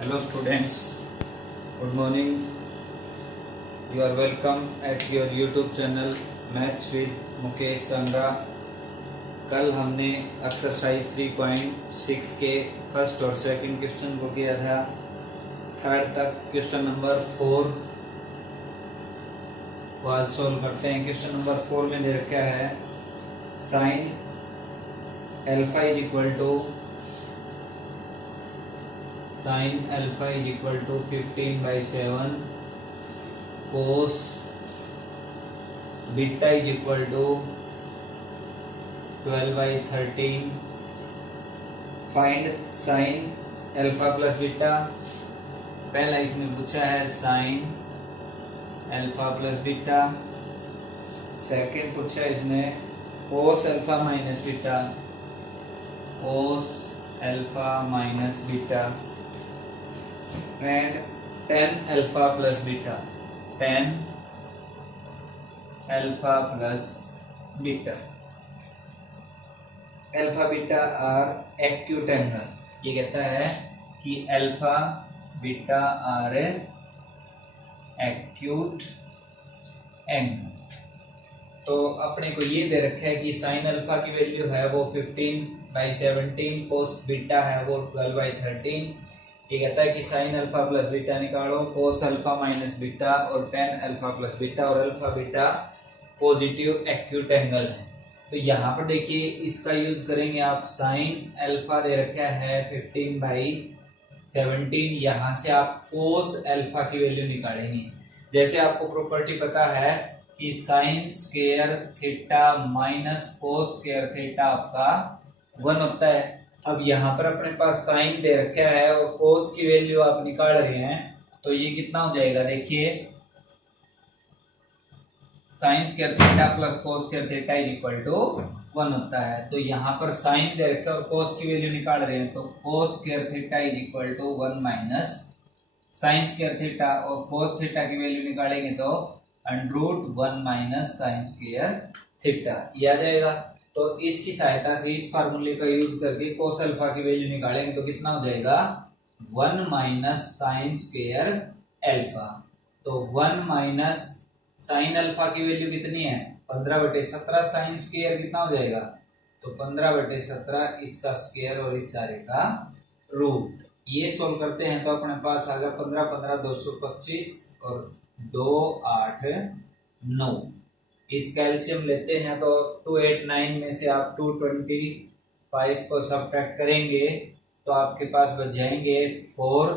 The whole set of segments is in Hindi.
Hello students, good morning. You are welcome at your YouTube channel Maths with Mukesh Chandra. कल हमने एक्सरसाइज 3.6 के फर्स्ट और सेकंड क्वेश्चन को किया था। थर्ड तक क्वेश्चन नंबर 4 को आज सोल्व करते हैं। क्वेश्चन नंबर 4 में दे रखा है sine alpha is equal to sin alpha is equal to 15/7 cos beta is equal to 12/13 find sin alpha plus beta। पहला इसने पूछा है sin alpha plus beta। Second पूछा है इसने cos alpha minus beta, cos alpha minus beta and tan alpha plus beta, tan alpha plus beta। Alpha beta are acute angle. ये कहता है कि alpha beta are acute angle. तो अपने को ये दे रखा है कि साइन अल्फा की वैल्यू है वो 15/17, कोस बीटा है वो 12/13। ये कहता है कि साइन अल्फा प्लस बीटा निकालो, कोस अल्फा माइनस बीटा और टेन अल्फा प्लस बीटा, और alpha beta positive acute angle है। तो यहाँ पर देखिए इसका यूज करेंगे आप। साइन अल्फा दे रखा है 15/17, यहाँ से आप कोस अल्फा की वैल्यू निकालेंगे। जैसे आपको प्रॉपर्टी पता है कि sign square theta minus cos square theta आपका 1 होता है। अब यहाँ पर अपने पास साइन दे रखा है और कोस की वैल्यू आप निकाल रहे हैं, तो ये कितना हो जाएगा देखिए, sine square theta plus cos square theta is equal to 1 होता है। तो यहाँ पर साइन दे रखा है और कोस की वैल्यू निकाल रहे हैं, तो cos square theta is equal to 1 minus sine square theta, और कोस थीटा की वैल्यू निकालेंगे तो √1 माइनस साइन स्क्वायर थीटा ये आ जाएगा। तो इसकी सहायता से इस फार्मूले का यूज करके कोस अल्फा की वैल्यू निकालेंगे तो कितना हो जाएगा 1 माइनस साइन स्क्वायर अल्फा। तो 1 माइनस साइन अल्फा की वैल्यू कितनी है 15/17, साइन स्क्वायर कितना हो जाएगा तो 15/17, इसका स्क्वायर और इस सारे का रूट। ये सोल्व करते हैं तो अपने पास आ गया 15 15 225 और 2 8 9। इस कैल्शियम लेते हैं तो 289 में से आप 225 को सब्ट्रैक्ट करेंगे तो आपके पास बच जाएंगे 4,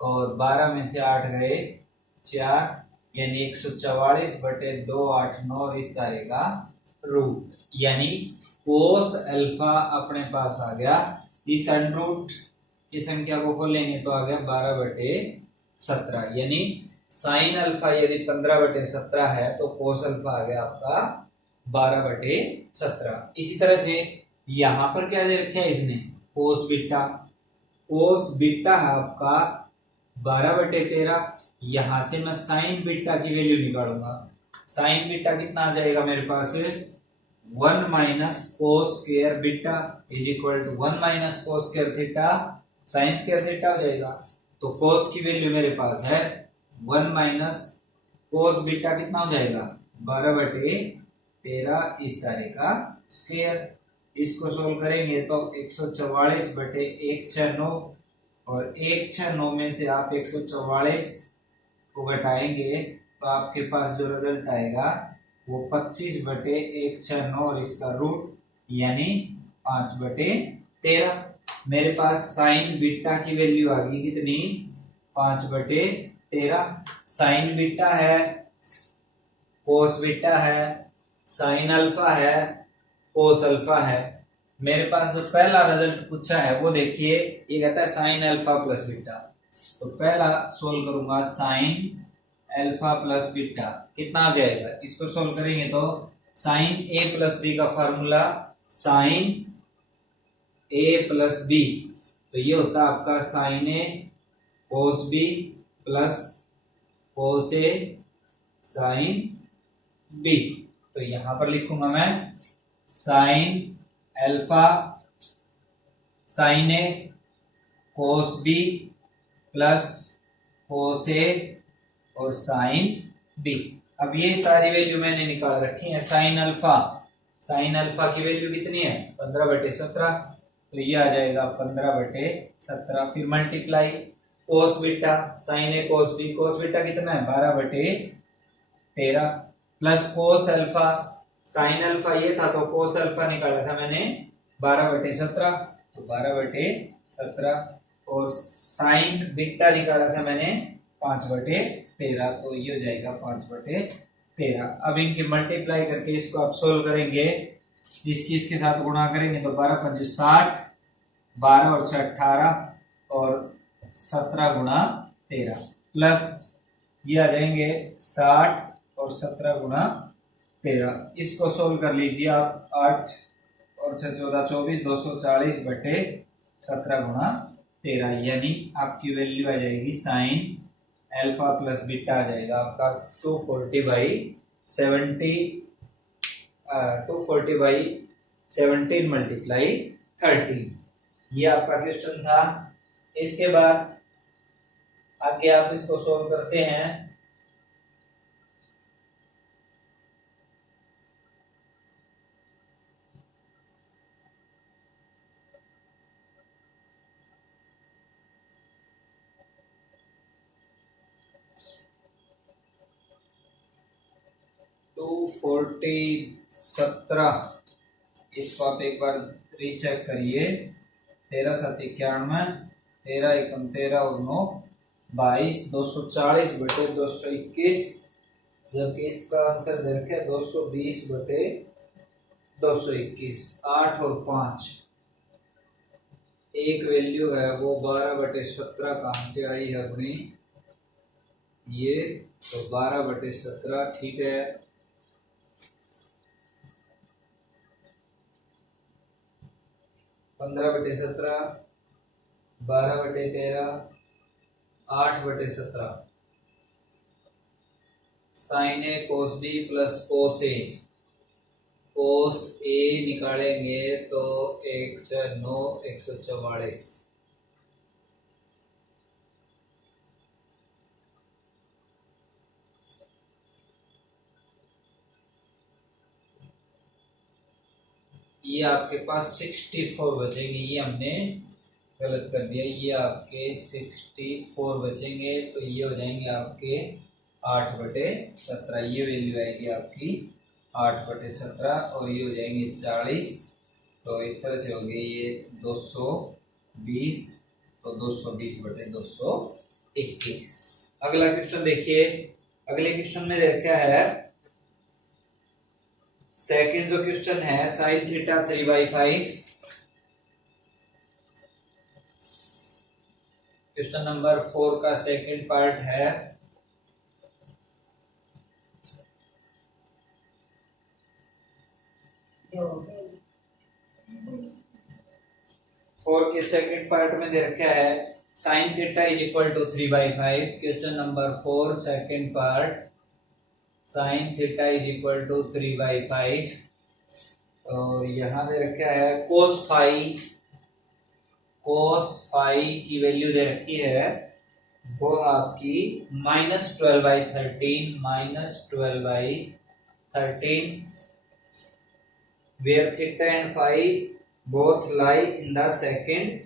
और 12 में से 8 गए 4, यानी 144/2 8 9, और इस सारे का रूट, यानी कोस अल्फा अपने पास आ गया। इस अंडरूट की संख्या को खोलेंगे तो आ गया 12/17, यानी साइन अल्फा यदि 15/17 है तो कोस अल्फा आ गया आपका 12/17। इसी तरह से यहां पर क्या दे रखा है इसने कोस बीटा। कोस बीटा है आपका 12/13। यहां से मैं साइन बीटा की वैल्यू निकालूंगा। साइन बीटा कितना आ जाएगा मेरे पास 1 minus cos square beta is equal to 1 minus cos square theta sine square theta हो जाएगा। तो कोस की वैल्यू मेरे पास है 1 माइनस कोस बीटा कितना हो जाएगा 12/13, इस सारे का स्क्वायर। इसको सोल्व करेंगे तो 144/169, और 169 में से आप 144 को घटाएंगे तो आपके पास जो रिजल्ट आएगा वो 25/169, और इसका रूट यानी 5/13। मेरे पास साइन बीटा की वैल्यू आ गई कितनी 5/13। साइन बीटा है, कोस बीटा है, साइन अल्फा है, कोस अल्फा है। मेरे पास जो पहला रिजल्ट पूछा है वो देखिए, ये कहता है साइन अल्फा प्लस बीटा। तो पहला सोल्व करूंगा साइन अल्फा प्लस बीटा कितना आ जाएगा, इसको सोल्व करेंगे तो साइन ए प्लस बी का फॉर्मूला साइन ए प्लस बी, तो ये होता है आपका साइन ए कोस बी प्लस कोस ए साइन बी। तो यहां पर लिखूंगा मैं साइन अल्फा साइन ए कोस बी प्लस कोस ए और साइन बी। अब ये सारी वैल्यू मैंने निकाल रखी है। साइन अल्फा की वैल्यू कितनी है 15/17, तो ये आ जाएगा 15/17। फिर मल्टीप्लाई कोस बीटा, साइन ए कोस बीटा कितना है 12/13 plus cos alpha, sine alpha ये था तो कोस अल्फा निकाला था मैंने 12/17, तो 12/17 और साइन बीटा निकाला था मैंने 5/13, तो ये हो जाएगा 5/13। अब इनकी मल्टीप्लाई करके इसको आप सोल्व करेंगे, इसके साथ गुणा करेंगे तो 12 पंजे 60, 12 और 6 18 और 17 गुणा 13 प्लस ये आ जाएंगे 60 और 17 गुणा 13। इसको सोल्व कर लीजिए आप, 8 और 6 14 24, 240/17 गुणा 13, यानी आपकी वैल्यू आ जाएगी साइन अल्फा प्लस बीटा आ जाएगा आपका 240/17 मल्टीप्लाई 13। ये आपका क्वेश्चन था। इसके बाद आगे आप इसको सोल्व करते हैं। टू 17, इसको आप एक बार रीचेक करिए। 13 7 91, 13 1 13 और 9 22, 240/221, जबकि इसका आंसर दे रखा है 220/221। 8 और 5 एक वैल्यू है वो 12/17 कहाँ से आई है अपनी, ये तो 12/17 ठीक है। 15/17, 12/13, 8/17। साइन ए कोस बी प्लस कोस ए निकालेंगे तो 1 4 9 144। ये आपके पास 64 बचेंगे, ये हमने गलत कर दिया, ये आपके 64 बचेंगे, तो ये हो जाएंगे आपके 8/17। ये वैल्यू आएगी आपकी 8/17 और ये हो जाएंगे 40, तो इस तरह से हो गए ये 220, तो 220/221। अगला क्वेश्चन देखिए। अगले क्वेश्चन में रखा है, सेकंड जो क्वेश्चन है साइन थीटा 3/5। क्वेश्चन नंबर 4 का सेकंड पार्ट है। फोर के सेकंड पार्ट में दे रखा है sine theta is equal to 3/5। Question number 4 second part, sine theta is equal to 3/5 और यहाँ दे रखा है कोस फाई की वैल्यू दे रखी है वो आपकी -12/13 where theta and phi both lie in the second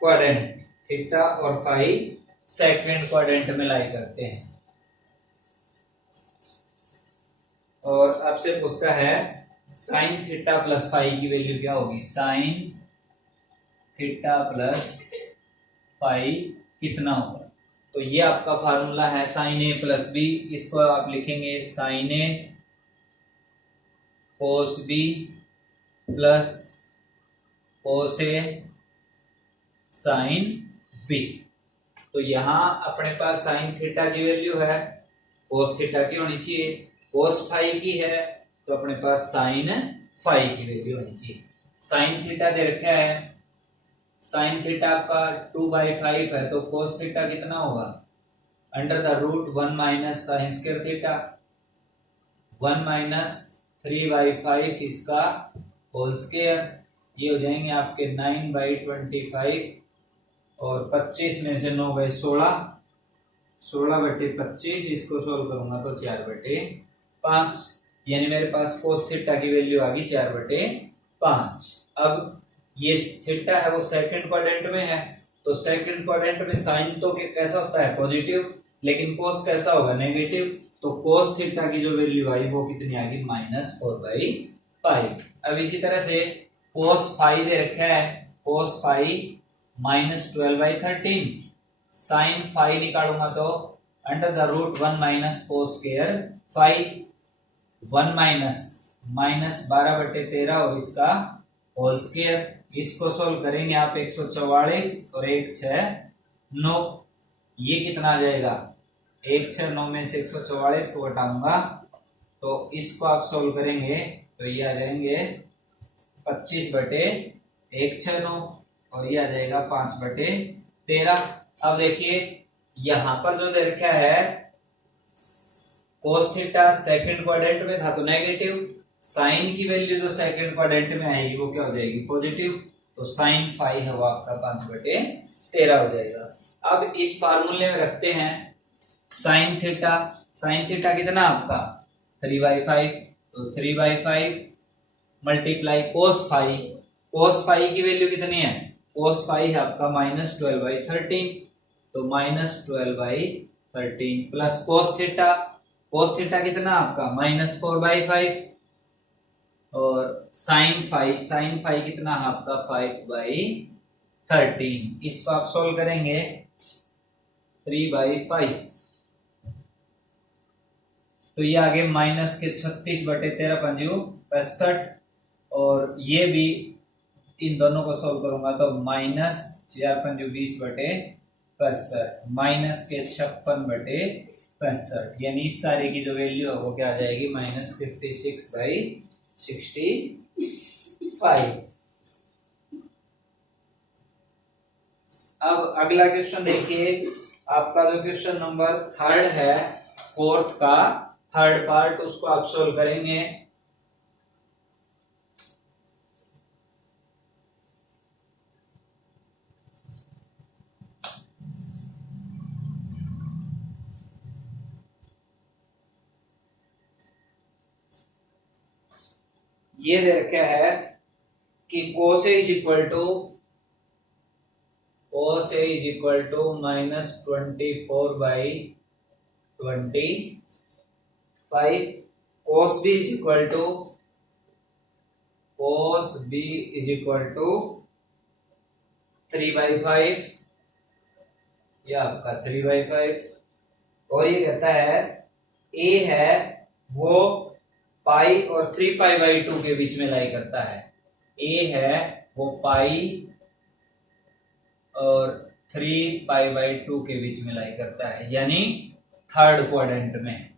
quadrant। Theta और फाई सेकंड क्वाड्रेंट में लाई करते हैं। और आपसे पूछता है साइन थीटा प्लस फाई की वैल्यू क्या होगी। साइन थीटा प्लस फाई कितना होगा, तो ये आपका फार्मूला है साइन ए प्लस बी। इसको आप लिखेंगे साइन ए कोस बी प्लस कोस ए साइन बी। तो यहां अपने पास साइन थीटा की वैल्यू है, कोस थीटा की होनी चाहिए, कोस फाई की है तो अपने पास साइन फाई की वैल्यू होनी चाहिए। साइन थीटा दे रखा है, साइन थीटा आपका 2/5 है तो कोस थीटा कितना होगा √1 minus sine square theta 1 minus 3/5 इसका होल स्क्वायर। ये हो जाएंगे आपके 9/25 और 25 में से 9 गए 16, 16/25, इसको सोल्व करूंगा तो 4/5, यानी मेरे पास कोस थीटा की वैल्यू आ गई 4/5। अब ये थीटा है वो सेकंड क्वाड्रेंट में है, तो सेकंड क्वाड्रेंट में साइन तो कैसा होता है पॉजिटिव, लेकिन कोस कैसा होगा नेगेटिव, तो कोस थीटा की जो वैल्यू आई वो कितनी आ गई -4/5। अब इसी तरह से कोस फाई दे रखा है, कोस फाई -12/13, साइन फाई निकालूंगा तो √1 - कोस स्क्वायर फाई, 1 माइनस 12/13 और इसका होल स्क्वायर, इसको सोल्व करेंगे आप 144 और 1 6 9, ये कितना आ जाएगा 1 6 9 में से 144 को घटाऊंगा तो इसको आप सोल्व करेंगे तो ये आ जाएंगे 25/1 6 9 और ये आ जाएगा 5/13। अब देखिए यहां पर जो दे रखा है कोस थीटा सेकंड क्वाड्रेंट में था तो नेगेटिव, साइन की वैल्यू जो सेकंड क्वाड्रेंट में आएगी वो क्या हो जाएगी पॉजिटिव, तो साइन फाई है वो आपका 5/13 हो जाएगा। अब इस फार्मूले में रखते हैं साइन थीटा कितना आपका 3/5, तो 3/5 मल्टीप्लाई कोस फाई की वैल्यू कितनी है, कोस फाई है आपका -12/13, तो -12/13 प्लस कोस थीटा कितना आपका -4/5 और साइन फाई कितना आपका 5/13, इसको आप सोल्व करेंगे 3/5 तो ये आगे माइनस के 36/13 पंजू 65 और ये भी इन दोनों को सोल्व करूंगा तो -4 पंजू 20/65 माइनस के 56/65, यानी इस सारे की जो वैल्यू है वो क्या आ जाएगी -56/65। अब अगला क्वेश्चन देखिए, आपका जो क्वेश्चन नंबर 3 है 4th का थर्ड पार्ट, उसको आप सोल्व करेंगे। ये दे रखा है कि cos A is equal to -24/25, cos B is equal to 3/5, या आपका 3/5, और ये कहता है A है वो पाई और 3π/2 के बीच में लाई करता है, A है वो पाई और 3π/2 के बीच में लाई करता है, यानी थर्ड क्वाड्रेंट में,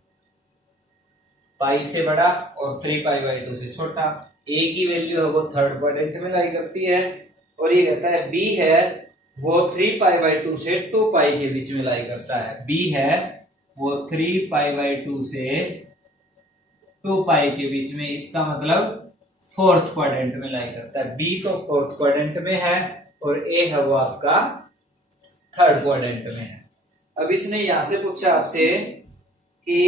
पाई से बड़ा और 3π/2 से छोटा। A की वैल्यू है वो थर्ड क्वाड्रेंट में लाई करती है, और ये कहता है B है वो 3π/2 से 2π के बीच में लाई करता है, B है वो 3π/2 से 2π के बीच में, इसका मतलब फोर्थ क्वाड्रेंट में लाई करता है। B तो फोर्थ क्वाड्रेंट में है और A है वो आपका थर्ड क्वाड्रेंट में है। अब इसने यहां से पूछा आपसे कि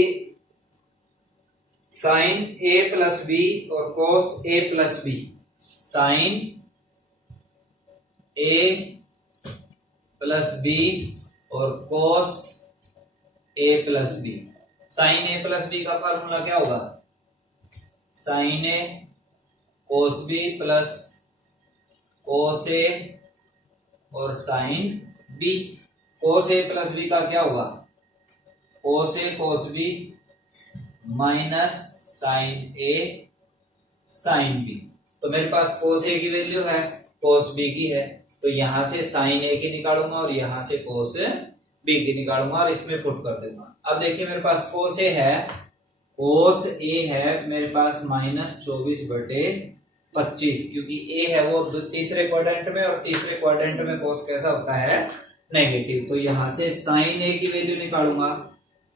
साइन A प्लस B और cos A plus B, sine A plus B और cos A plus B। Sine A plus B का फॉर्मूला क्या होगा, sine A cos B plus cos A और sine B। Cos A plus B का क्या होगा, cos A cos B minus sine A sine B। तो मेरे पास कोस A की वैल्यू है, कोस B की है, तो यहां से साइन A की निकालूंगा और यहां से कोस B की निकालूंगा और इसमें पुट कर दूंगा। अब देखिए मेरे पास कोस A है, कोस A है मेरे पास -24/25, क्योंकि A है वो तीसरे क्वाड्रेंट में और तीसरे क्वाड्रेंट में कोस कैसा होता है नेगेटिव, तो यहां से साइन A की वैल्यू निकालूंगा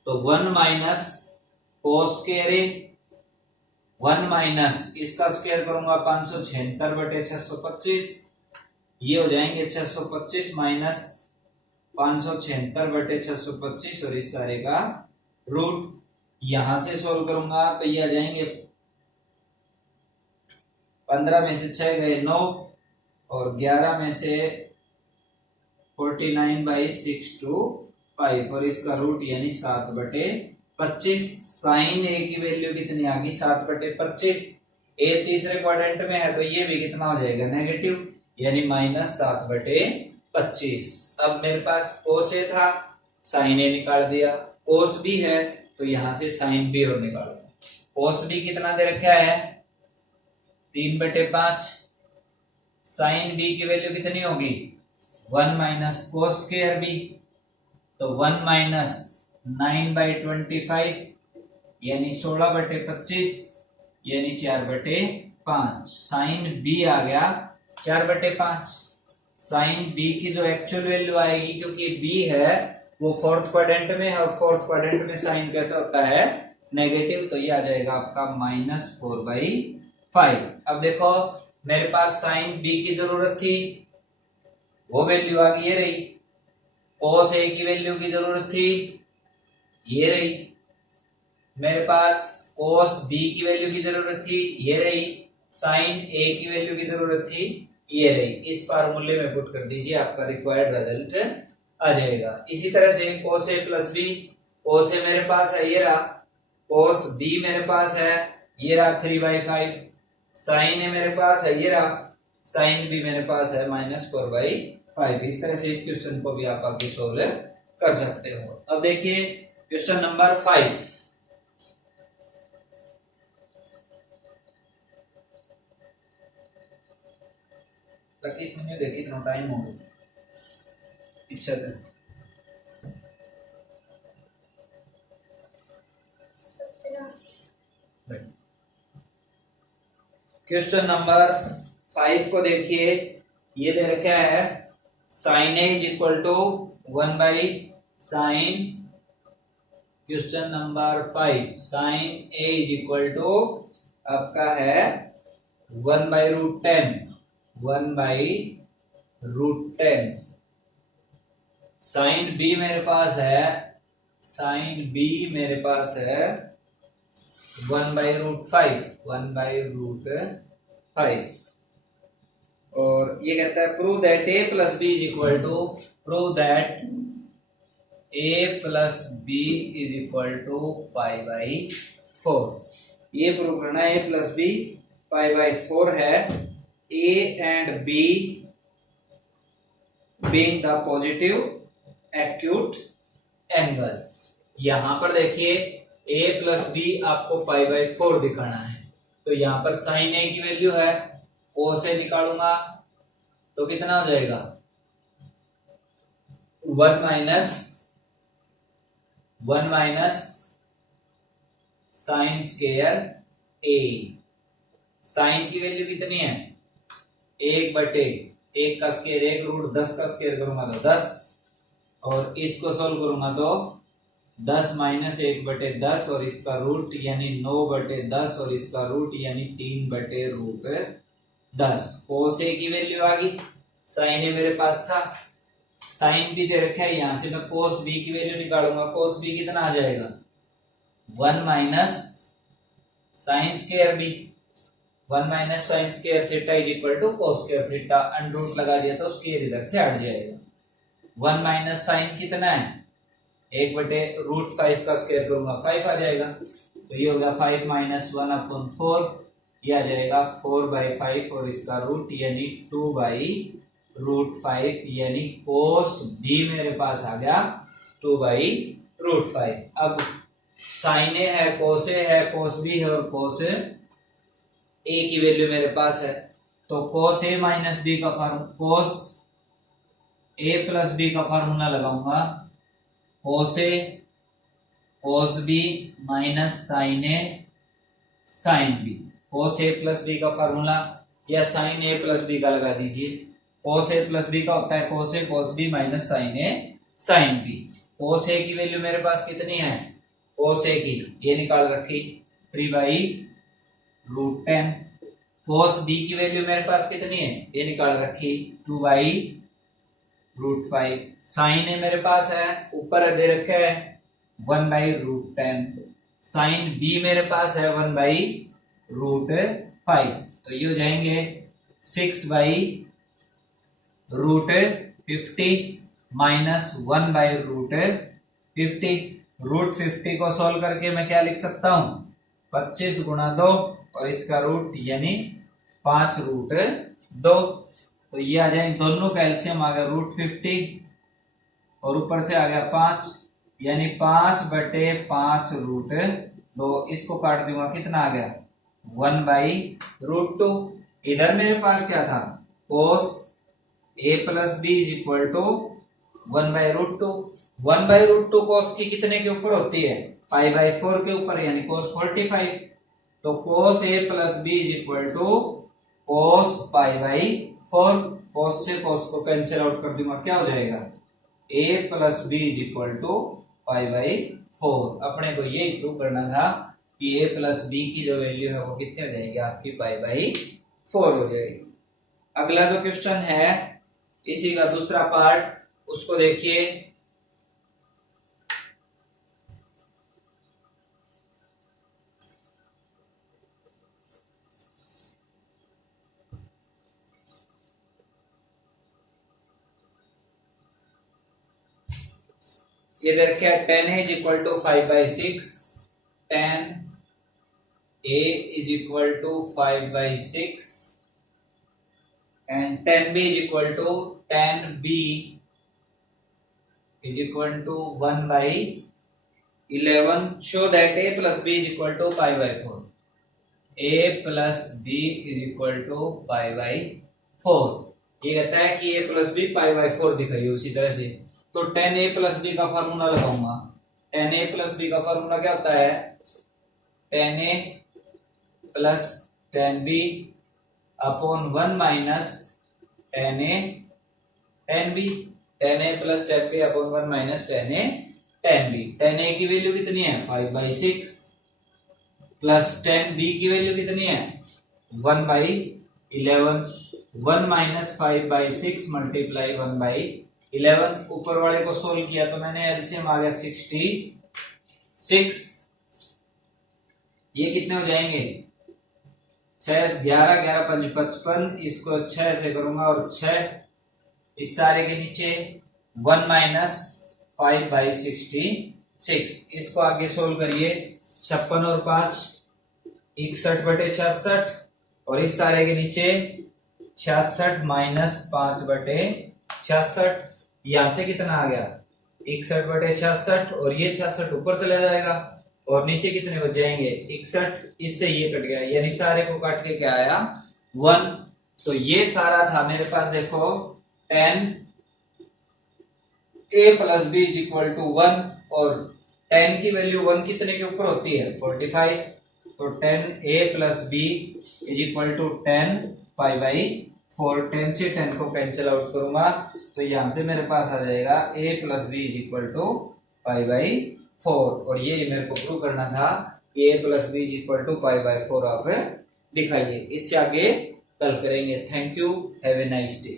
तो 1 minus cos square A, 1 minus इसका स्क्वायर करूंगा 576/625 ये हो जाएंगे 625 माइनस 576 बटे 625 और इस सारे का रूट। यहां से सोल्व करूंगा तो ये आ जाएंगे 15 में से 6 गए 9 और 11 में से 49/6 और इसका रूट यानी 7/25। साइन ए की वैल्यू कितनी आ गई 7/25। ए तीसरे क्वाड्रेंट में है तो ये भी कितना हो जाएगा नेगेटिव यानी -7/25। अब मेरे पास कोस ए था साइन ए निकाल दिया, कोस बी है तो यहां से साइन बी और निकालो। कोस बी कितना दे रखा है 3/5। साइन बी की वैल्यू कितनी होगी 1 माइनस कोस स्क्वायर बी तो 1 माइनस 9/25 यानी 16/25 यानी 4/5। साइन बी आ गया 4/5। साइन बी की जो एक्चुअल वैल्यू आएगी क्योंकि बी है वो फोर्थ क्वाड्रेंट में है और फोर्थ क्वाड्रेंट में साइन कैसा होता है नेगेटिव, तो ये आ जाएगा आपका -4/5। अब देखो मेरे पास साइन बी की जरूरत थी वो वैल्यू आ गई ये रही, कोस ए की वैल्यू की जरूरत थी ये रही, मेरे पास कोस बी की वैल्यू की जरूरत थी ये रही, साइन ए की वैल्यू की जरूरत थी ये रही। इस फार्मूले में पुट कर दीजिए आपका रिक्वायर्ड रिजल्ट आ जाएगा। इसी तरह से कोस ए प्लस बी, कोस ए मेरे पास है ये रहा, कोस बी मेरे पास है ये रहा 3/5, साइन ए मेरे पास है ये रहा, साइन बी मेरे पास है -4/5। इस तरह से इस क्वेश्चन को भी आप आगे सोल्व कर सकते हो। अब देखिए क्वेश्चन नंबर 5। तक इसमें देखिए कितना टाइम हो गया इच्छा है। क्वेश्चन नंबर 5 को देखिए, ये दे रखा है sine A is equal to 1/sin। Question number 5 sine A is equal to आपका है 1/√10, 1/√10। साइन बी मेरे पास है, साइन बी मेरे पास है 1/√5, 1/√5। और ये कहता है prove that a plus B is equal to, prove that a plus B is equal to π/4। ये प्रूव करना है a प्लस बी π/4 है, a and b being the positive acute angle. यहां पर देखिए a प्लस बी आपको π/4 दिखाना है तो यहां पर साइन ए की वैल्यू है, कोस ए निकालूंगा तो कितना हो जाएगा 1 माइनस साइन स्क्वायर ए। साइन की वैल्यू कितनी है 1/1 का स्क्वायर 1 √10 का स्क्वायर करूंगा तो 10 और इसको सॉल्व करूंगा तो 10 माइनस 1/10 और इसका रूट यानी 9/10 और इसका रूट यानी 3/√10। कोस ए की वैल्यू आ गई, साइन ए मेरे पास था, साइन बी दे रखा है, यहां से मैं कोस बी की वैल्यू निकालूंगा। कोस बी कितना आ जाएगा 1 minus sine square B, 1 minus sine square theta is equal to cos square theta. Under लगा दिया तो स्क्वायर इधर से हट जाएगा। 1 माइनस साइन कितना है 1/√5 का स्क्वायर करूंगा 5 आ जाएगा तो ये होगा 5 माइनस 1/4, ये आ जाएगा 4/5 और इसका रूट यानी 2/√5 यानी कोस बी मेरे पास आ गया 2/√5। अब साइन ए है, कोस ए है, कोस बी है और कोस ए की वैल्यू मेरे पास है तो कोस ए माइनस बी का कोस ए प्लस बी का फार्मूला लगाऊंगा, कोस ए कोस बी माइनस साइन ए साइन बी। कोस ए प्लस बी का फार्मूला या साइन ए प्लस बी का लगा दीजिए। कोस ए प्लस बी का होता है कोस ए कोस बी माइनस साइन ए साइन बी। कोस ए की वैल्यू मेरे पास कितनी है, कोस ए की ये निकाल रखी 3/√10 cos b की वैल्यू मेरे पास कितनी है, ये निकाल रखी 2/√5। साइन ए मेरे पास है, ऊपर दे रखा है 1/√10। साइन b मेरे पास है 1/√5। तो ये हो जाएंगे 6/√50 माइनस 1/√50। √50 को सॉल्व करके मैं क्या लिख सकता हूं, 25 गुणा 2 और इसका रूट यानी 5√2। तो ये आ जाएंगे, दोनों का एलसीएम आ गया √50 और ऊपर से आ गया 5 यानी 5/5√2। इसको काट दूंगा, कितना आ गया 1/√2। इधर मेरे पास क्या था, cos a plus B is equal to 1/√2। 1/√2 cos की कितने के ऊपर होती है, π/4 के ऊपर यानी cos 45। तो cos a plus B is equal to cos π/4। cos से cos को कैंसिल आउट कर दूंगा, क्या हो जाएगा a plus B is equal to π/4। अपने को ये प्रूव करना था कि a प्लस बी की जो वैल्यू है वो कितनी हो जाएगी, आपकी π/4 हो जाएगी। अगला जो क्वेश्चन है इसी का दूसरा पार्ट, उसको देखिए। इधर क्या 10a is equal to 5/6, 10a is equal to 5/6 and 10b is equal to 10b is equal to 1/11. Show that a plus b is equal to π/4. a plus b is equal to π/4। ये कहता है कि a plus b π/4 दिखाइए। उसी तरह से तो 10a plus b का फॉर्मूला लगाऊंगा। 10a plus b का फॉर्मूला क्या होता है, 10a plus 10b upon 1 minus 10a 10b। 10a plus 10b upon 1 minus 10a 10b। 10a की वैल्यू कितनी है 5/6 प्लस 10b की वैल्यू कितनी है 1/11। 1 माइनस 5/6 मल्टीप्लाई 1/11। ऊपर वाले को सोल्व किया तो मैंने एलसीएम आ गया 66। ये कितने हो जाएंगे 6 11 11 5 55। इसको 6 से करूंगा और 6 इस सारे के नीचे 1 माइनस 5/66। इसको आगे सोल्व करिए, 56 और 5 61/66 और इस सारे के नीचे 66 माइनस 5/66। यहां से कितना आ गया 61/66 और ये 66 ऊपर चला जाएगा और नीचे कितने बच जाएंगे 61। इससे ये कट गया यानी सारे को काट के क्या आया 1। तो ये सारा था मेरे पास, देखो 10a plus B is equal to 1 और 10 की वैल्यू 1 कितने के ऊपर होती है 45। तो 10a plus B is equal to 10 π/4। 10 से 10 को कैंसिल आउट करूंगा तो यहां से मेरे पास आ जाएगा a plus B is equal to π/4। और ये मेरे को प्रूव करना था कि a plus B is equal to π/4 आप दिखाइए। इससे आगे कल करेंगे। Thank you, have a nice day.